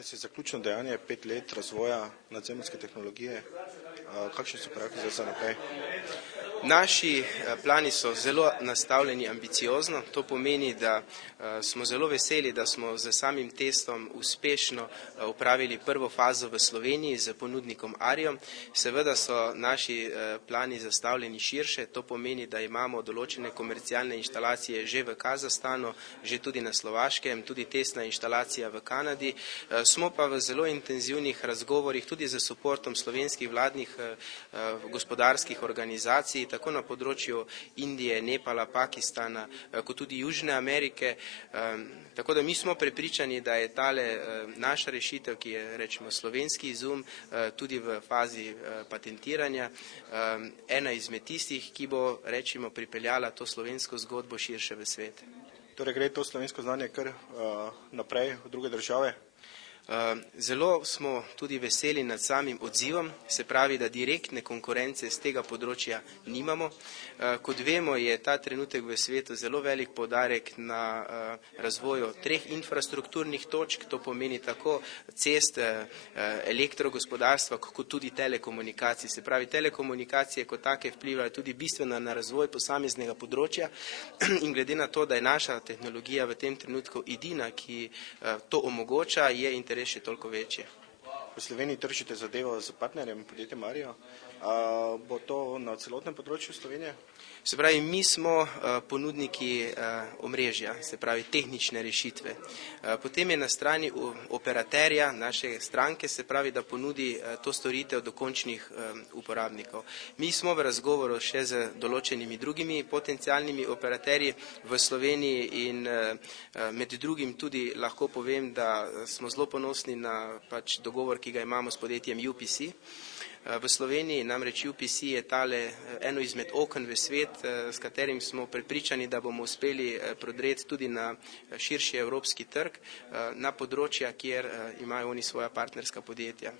Danes je zaključno dejanje 5 let razvoja nadzemeljske tehnologije. Kakšni so koraki za naprej? Naši plani so zelo nastavljeni ambiciozno, to pomeni, da smo zelo veseli, da smo z samim testom uspešno upravili prvo fazo v Sloveniji z ponudnikom Ariom. Seveda so naši plani zastavljeni širše, to pomeni, da imamo določene komercialne inštalacije že v Kazahstanu, že tudi na Slovaškem, tudi testna inštalacija v Kanadi. Smo pa v zelo intenzivnih razgovorih tudi z suportom slovenskih vladnih gospodarskih organizacij, tako na področju Indije, Nepala, Pakistana, kot tudi Južne Amerike. Tako da mi smo prepričani, da je tale naša rešitev, ki je rečemo slovenski izum, tudi v fazi patentiranja, ena izmed tistih, ki bo rečemo pripeljala to slovensko zgodbo širše v svet. Torej gre to slovensko znanje kar naprej v druge države? Zelo smo tudi veseli nad samim odzivom, se pravi, da direktne konkurence z tega področja nimamo. Kot vemo, je ta trenutek v svetu zelo velik poudarek na razvoju 3 infrastrukturnih točk, to pomeni tako cest, elektrogospodarstva, kot tudi telekomunikacij. Se pravi, telekomunikacije kot take vplivajo tudi bistveno na razvoj posameznega področja in glede na to, da je naša tehnologija v tem trenutku edina, ki to omogoča, je interes še toliko večje. V Sloveniji tržite zadevo z partnerjem, podjetjem Ario. Bo to na celotnem področju Slovenije? Se pravi, mi smo ponudniki omrežja, se pravi tehnične rešitve. Potem je na strani operaterja naše stranke, se pravi, da ponudi to storitev do končnih uporabnikov. Mi smo v razgovoru še z določenimi drugimi potencialnimi operaterji v Sloveniji in med drugim tudi lahko povem, da smo zelo ponosni na dogovor, ki ga imamo s podjetjem UPC. V Sloveniji namreč UPC je tale eno izmed oken v svet, s katerim smo prepričani, da bomo uspeli prodreti tudi na širši evropski trg, na področja, kjer imajo oni svoja partnerska podjetja.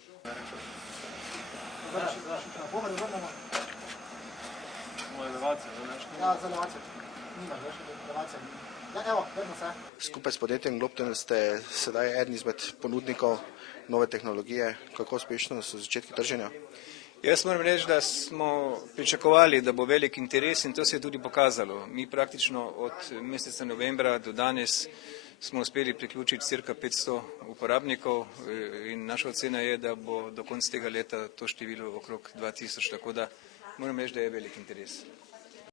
Skupaj s podjetjem Globten ste sedaj eden izmed ponudnikov nove tehnologije. Kako uspešno so začetki trženja? Jaz moram reči, da smo pričakovali, da bo velik interes in to se je tudi pokazalo. Mi praktično od meseca novembra do danes smo uspeli priključiti cirka 500 uporabnikov in naša ocena je, da bo do konca tega leta to število okrog 2000, tako da moram reči, da je velik interes.